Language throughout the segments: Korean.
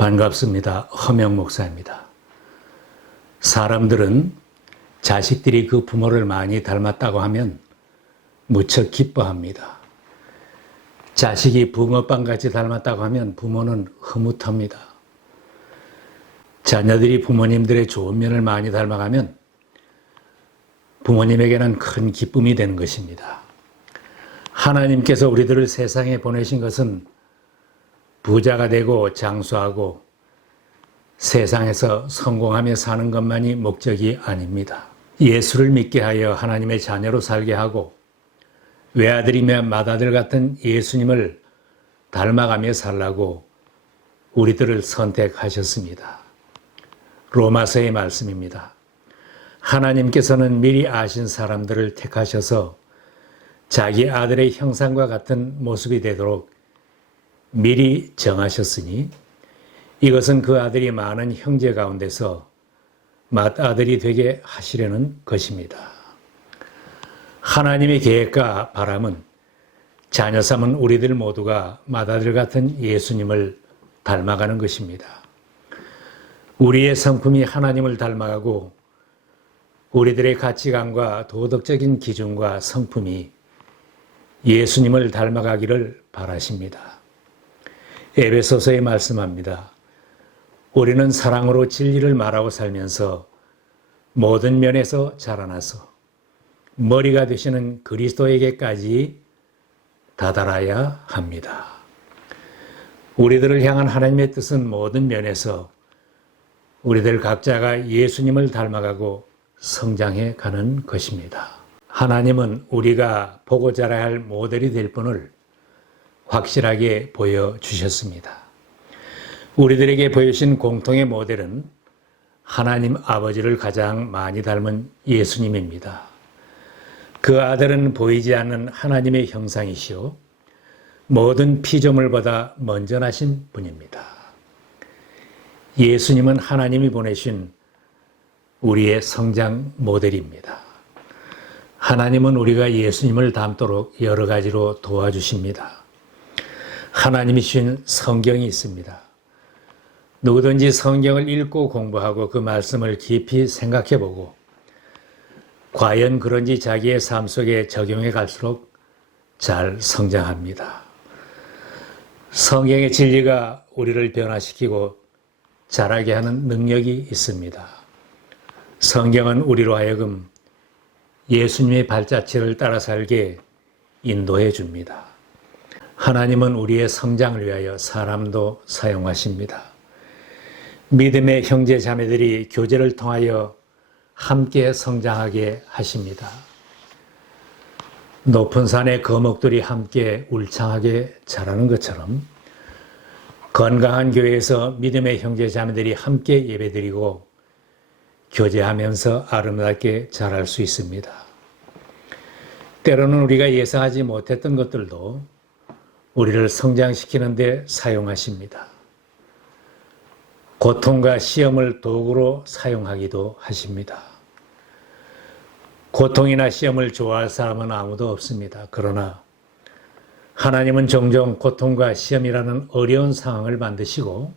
반갑습니다. 허명 목사입니다. 사람들은 자식들이 그 부모를 많이 닮았다고 하면 무척 기뻐합니다. 자식이 붕어빵같이 닮았다고 하면 부모는 흐뭇합니다. 자녀들이 부모님들의 좋은 면을 많이 닮아가면 부모님에게는 큰 기쁨이 되는 것입니다. 하나님께서 우리들을 세상에 보내신 것은 부자가 되고 장수하고 세상에서 성공하며 사는 것만이 목적이 아닙니다. 예수를 믿게 하여 하나님의 자녀로 살게 하고 외아들이며 맏아들 같은 예수님을 닮아가며 살라고 우리들을 선택하셨습니다. 로마서의 말씀입니다. 하나님께서는 미리 아신 사람들을 택하셔서 자기 아들의 형상과 같은 모습이 되도록 미리 정하셨으니 이것은 그 아들이 많은 형제 가운데서 맏아들이 되게 하시려는 것입니다. 하나님의 계획과 바람은 자녀 삼은 우리들 모두가 맏아들 같은 예수님을 닮아가는 것입니다. 우리의 성품이 하나님을 닮아가고 우리들의 가치관과 도덕적인 기준과 성품이 예수님을 닮아가기를 바라십니다. 에베소서에 말씀합니다. 우리는 사랑으로 진리를 말하고 살면서 모든 면에서 자라나서 머리가 되시는 그리스도에게까지 다다라야 합니다. 우리들을 향한 하나님의 뜻은 모든 면에서 우리들 각자가 예수님을 닮아가고 성장해 가는 것입니다. 하나님은 우리가 보고 자라야 할 모델이 될 분을 확실하게 보여주셨습니다. 우리들에게 보여주신 공통의 모델은 하나님 아버지를 가장 많이 닮은 예수님입니다. 그 아들은 보이지 않는 하나님의 형상이시오 모든 피조물보다 먼저 나신 분입니다. 예수님은 하나님이 보내신 우리의 성장 모델입니다. 하나님은 우리가 예수님을 닮도록 여러 가지로 도와주십니다. 하나님이 주신 성경이 있습니다. 누구든지 성경을 읽고 공부하고 그 말씀을 깊이 생각해보고 과연 그런지 자기의 삶 속에 적용해 갈수록 잘 성장합니다. 성경의 진리가 우리를 변화시키고 자라게 하는 능력이 있습니다. 성경은 우리로 하여금 예수님의 발자취를 따라 살게 인도해 줍니다. 하나님은 우리의 성장을 위하여 사람도 사용하십니다. 믿음의 형제 자매들이 교제를 통하여 함께 성장하게 하십니다. 높은 산의 거목들이 함께 울창하게 자라는 것처럼 건강한 교회에서 믿음의 형제 자매들이 함께 예배드리고 교제하면서 아름답게 자랄 수 있습니다. 때로는 우리가 예상하지 못했던 것들도 우리를 성장시키는 데 사용하십니다. 고통과 시험을 도구로 사용하기도 하십니다. 고통이나 시험을 좋아할 사람은 아무도 없습니다. 그러나 하나님은 종종 고통과 시험이라는 어려운 상황을 만드시고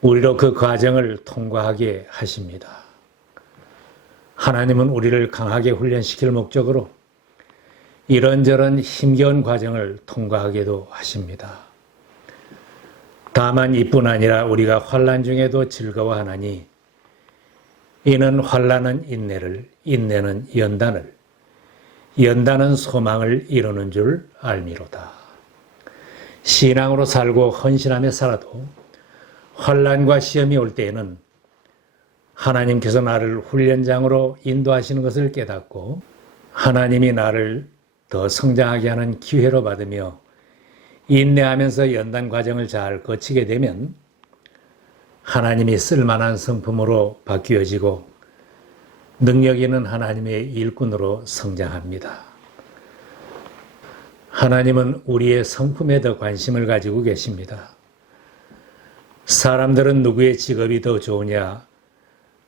우리로 그 과정을 통과하게 하십니다. 하나님은 우리를 강하게 훈련시킬 목적으로 이런저런 힘겨운 과정을 통과하게도 하십니다. 다만 이뿐 아니라 우리가 환난 중에도 즐거워하나니 이는 환난은 인내를, 인내는 연단을, 연단은 소망을 이루는 줄 알미로다. 신앙으로 살고 헌신하며 살아도 환난과 시험이 올 때에는 하나님께서 나를 훈련장으로 인도하시는 것을 깨닫고 하나님이 나를 더 성장하게 하는 기회로 받으며 인내하면서 연단 과정을 잘 거치게 되면 하나님이 쓸만한 성품으로 바뀌어지고 능력 있는 하나님의 일꾼으로 성장합니다. 하나님은 우리의 성품에 더 관심을 가지고 계십니다. 사람들은 누구의 직업이 더 좋으냐,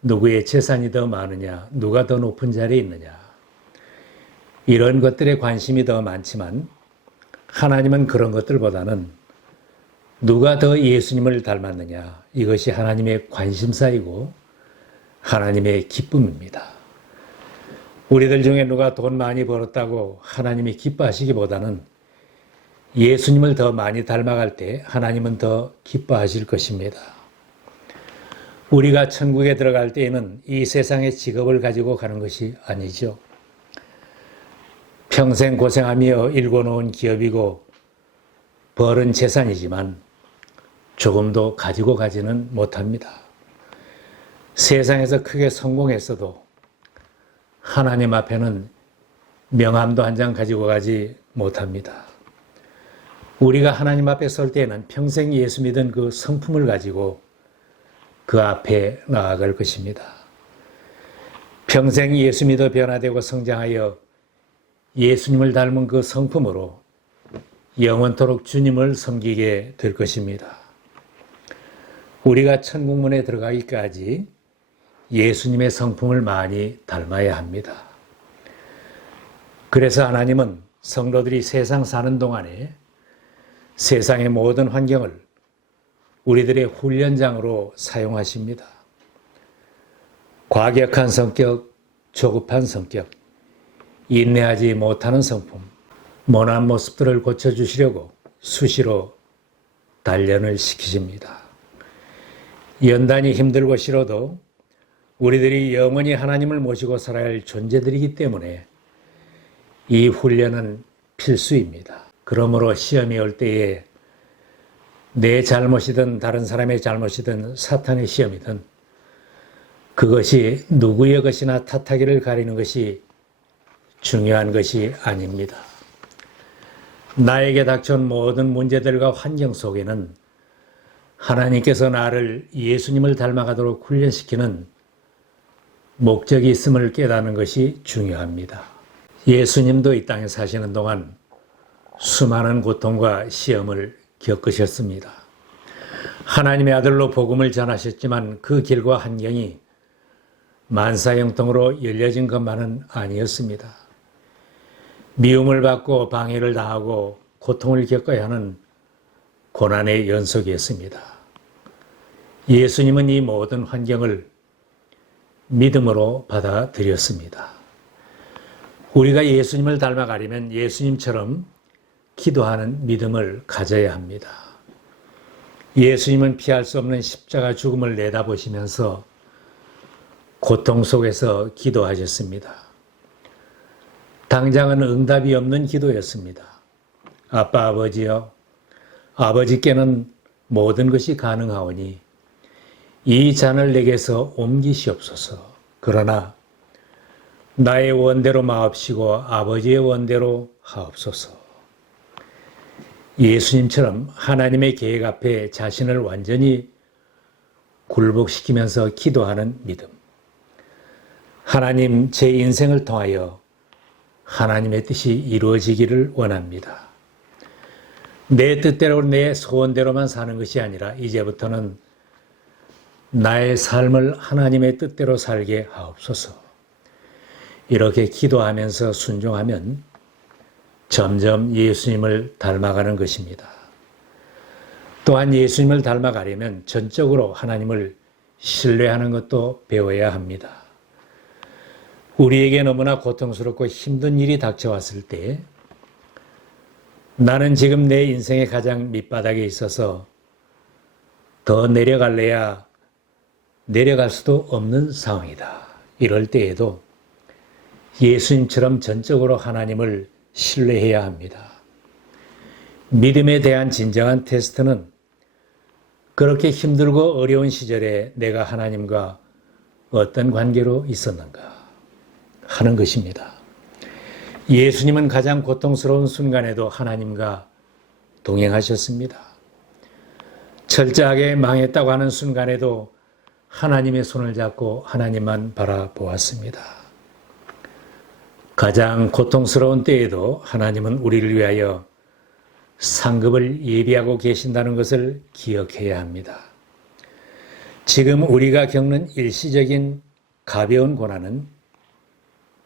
누구의 재산이 더 많으냐, 누가 더 높은 자리에 있느냐 이런 것들에 관심이 더 많지만 하나님은 그런 것들보다는 누가 더 예수님을 닮았느냐? 이것이 하나님의 관심사이고 하나님의 기쁨입니다. 우리들 중에 누가 돈 많이 벌었다고 하나님이 기뻐하시기보다는 예수님을 더 많이 닮아갈 때 하나님은 더 기뻐하실 것입니다. 우리가 천국에 들어갈 때에는 이 세상의 직업을 가지고 가는 것이 아니죠. 평생 고생하며 일궈놓은 기업이고 벌은 재산이지만 조금도 가지고 가지는 못합니다. 세상에서 크게 성공했어도 하나님 앞에는 명함도 한 장 가지고 가지 못합니다. 우리가 하나님 앞에 설 때에는 평생 예수 믿은 그 성품을 가지고 그 앞에 나아갈 것입니다. 평생 예수 믿어 변화되고 성장하여 예수님을 닮은 그 성품으로 영원토록 주님을 섬기게 될 것입니다. 우리가 천국문에 들어가기까지 예수님의 성품을 많이 닮아야 합니다. 그래서 하나님은 성도들이 세상 사는 동안에 세상의 모든 환경을 우리들의 훈련장으로 사용하십니다. 과격한 성격, 조급한 성격, 인내하지 못하는 성품, 모난 모습들을 고쳐주시려고 수시로 단련을 시키십니다. 연단이 힘들고 싫어도 우리들이 영원히 하나님을 모시고 살아야 할 존재들이기 때문에 이 훈련은 필수입니다. 그러므로 시험이 올 때에 내 잘못이든 다른 사람의 잘못이든 사탄의 시험이든 그것이 누구의 것이나 탓하기를 가리는 것이 중요한 것이 아닙니다. 나에게 닥쳐온 모든 문제들과 환경 속에는 하나님께서 나를 예수님을 닮아가도록 훈련시키는 목적이 있음을 깨닫는 것이 중요합니다. 예수님도 이 땅에 사시는 동안 수많은 고통과 시험을 겪으셨습니다. 하나님의 아들로 복음을 전하셨지만 그 길과 환경이 만사형통으로 열려진 것만은 아니었습니다. 미움을 받고 방해를 당하고 고통을 겪어야 하는 고난의 연속이었습니다. 예수님은 이 모든 환경을 믿음으로 받아들였습니다. 우리가 예수님을 닮아가려면 예수님처럼 기도하는 믿음을 가져야 합니다. 예수님은 피할 수 없는 십자가 죽음을 내다보시면서 고통 속에서 기도하셨습니다. 당장은 응답이 없는 기도였습니다. 아빠 아버지여, 아버지께는 모든 것이 가능하오니 이 잔을 내게서 옮기시옵소서. 그러나 나의 원대로 마옵시고 아버지의 원대로 하옵소서. 예수님처럼 하나님의 계획 앞에 자신을 완전히 굴복시키면서 기도하는 믿음. 하나님, 제 인생을 통하여 하나님의 뜻이 이루어지기를 원합니다. 내 뜻대로 내 소원대로만 사는 것이 아니라 이제부터는 나의 삶을 하나님의 뜻대로 살게 하옵소서. 이렇게 기도하면서 순종하면 점점 예수님을 닮아가는 것입니다. 또한 예수님을 닮아가려면 전적으로 하나님을 신뢰하는 것도 배워야 합니다. 우리에게 너무나 고통스럽고 힘든 일이 닥쳐왔을 때 나는 지금 내 인생의 가장 밑바닥에 있어서 더 내려갈래야 내려갈 수도 없는 상황이다. 이럴 때에도 예수님처럼 전적으로 하나님을 신뢰해야 합니다. 믿음에 대한 진정한 테스트는 그렇게 힘들고 어려운 시절에 내가 하나님과 어떤 관계로 있었는가 하는 것입니다. 예수님은 가장 고통스러운 순간에도 하나님과 동행하셨습니다. 철저하게 망했다고 하는 순간에도 하나님의 손을 잡고 하나님만 바라보았습니다. 가장 고통스러운 때에도 하나님은 우리를 위하여 상급을 예비하고 계신다는 것을 기억해야 합니다. 지금 우리가 겪는 일시적인 가벼운 고난은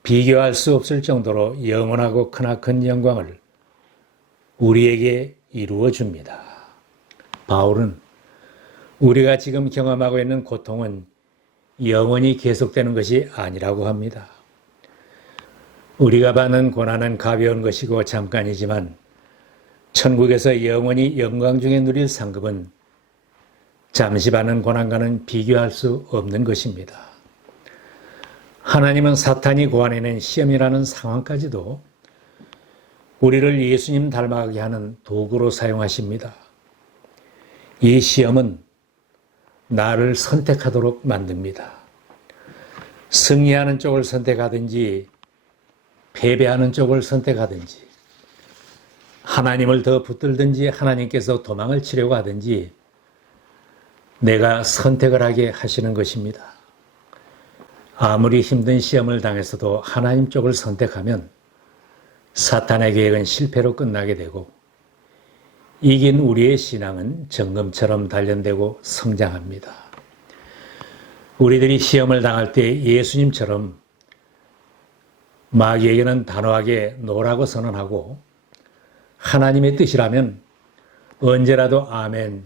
비교할 수 없을 정도로 영원하고 크나큰 영광을 우리에게 이루어 줍니다. 바울은 우리가 지금 경험하고 있는 고통은 영원히 계속되는 것이 아니라고 합니다. 우리가 받는 고난은 가벼운 것이고 잠깐이지만 천국에서 영원히 영광 중에 누릴 상급은 잠시 받는 고난과는 비교할 수 없는 것입니다. 하나님은 사탄이 고안해낸 시험이라는 상황까지도 우리를 예수님 닮아가게 하는 도구로 사용하십니다. 이 시험은 나를 선택하도록 만듭니다. 승리하는 쪽을 선택하든지 패배하는 쪽을 선택하든지 하나님을 더 붙들든지 하나님께서 도망을 치려고 하든지 내가 선택을 하게 하시는 것입니다. 아무리 힘든 시험을 당해서도 하나님 쪽을 선택하면 사탄의 계획은 실패로 끝나게 되고 이긴 우리의 신앙은 정금처럼 단련되고 성장합니다. 우리들이 시험을 당할 때 예수님처럼 마귀에게는 단호하게 노라고 선언하고 하나님의 뜻이라면 언제라도 아멘,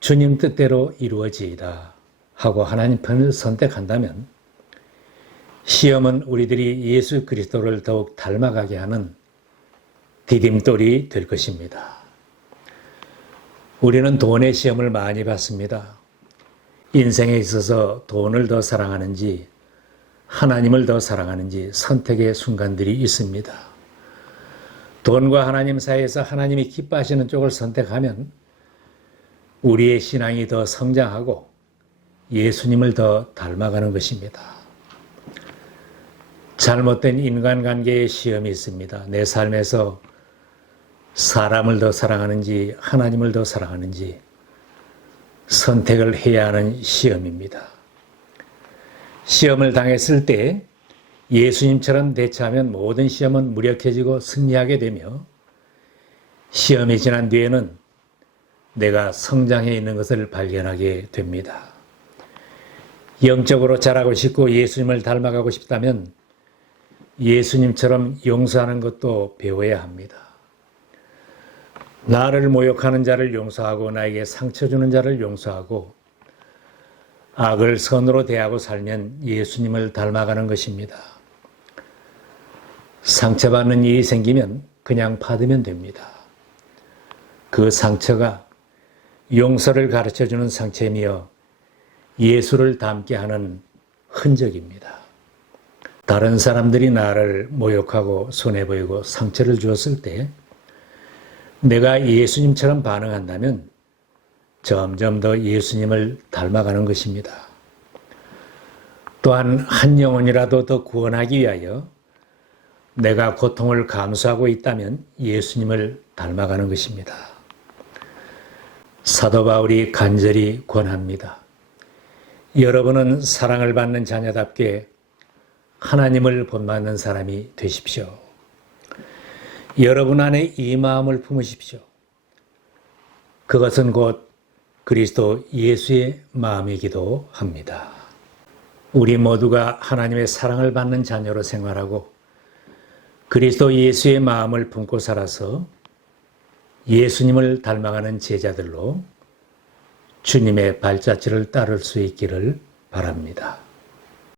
주님 뜻대로 이루어지이다 하고 하나님 편을 선택한다면 시험은 우리들이 예수 그리스도를 더욱 닮아가게 하는 디딤돌이 될 것입니다. 우리는 돈의 시험을 많이 받습니다. 인생에 있어서 돈을 더 사랑하는지 하나님을 더 사랑하는지 선택의 순간들이 있습니다. 돈과 하나님 사이에서 하나님이 기뻐하시는 쪽을 선택하면 우리의 신앙이 더 성장하고 예수님을 더 닮아가는 것입니다. 잘못된 인간관계의 시험이 있습니다. 내 삶에서 사람을 더 사랑하는지 하나님을 더 사랑하는지 선택을 해야 하는 시험입니다. 시험을 당했을 때 예수님처럼 대처하면 모든 시험은 무력해지고 승리하게 되며 시험이 지난 뒤에는 내가 성장해 있는 것을 발견하게 됩니다. 영적으로 자라고 싶고 예수님을 닮아가고 싶다면 예수님처럼 용서하는 것도 배워야 합니다. 나를 모욕하는 자를 용서하고 나에게 상처 주는 자를 용서하고 악을 선으로 대하고 살면 예수님을 닮아가는 것입니다. 상처받는 일이 생기면 그냥 받으면 됩니다. 그 상처가 용서를 가르쳐주는 상처이며 예수를 닮게 하는 흔적입니다. 다른 사람들이 나를 모욕하고 손해보이고 상처를 주었을 때 내가 예수님처럼 반응한다면 점점 더 예수님을 닮아가는 것입니다. 또한 한 영혼이라도 더 구원하기 위하여 내가 고통을 감수하고 있다면 예수님을 닮아가는 것입니다. 사도 바울이 간절히 권합니다. 여러분은 사랑을 받는 자녀답게 하나님을 본받는 사람이 되십시오. 여러분 안에 이 마음을 품으십시오. 그것은 곧 그리스도 예수의 마음이기도 합니다. 우리 모두가 하나님의 사랑을 받는 자녀로 생활하고 그리스도 예수의 마음을 품고 살아서 예수님을 닮아가는 제자들로 주님의 발자취를 따를 수 있기를 바랍니다.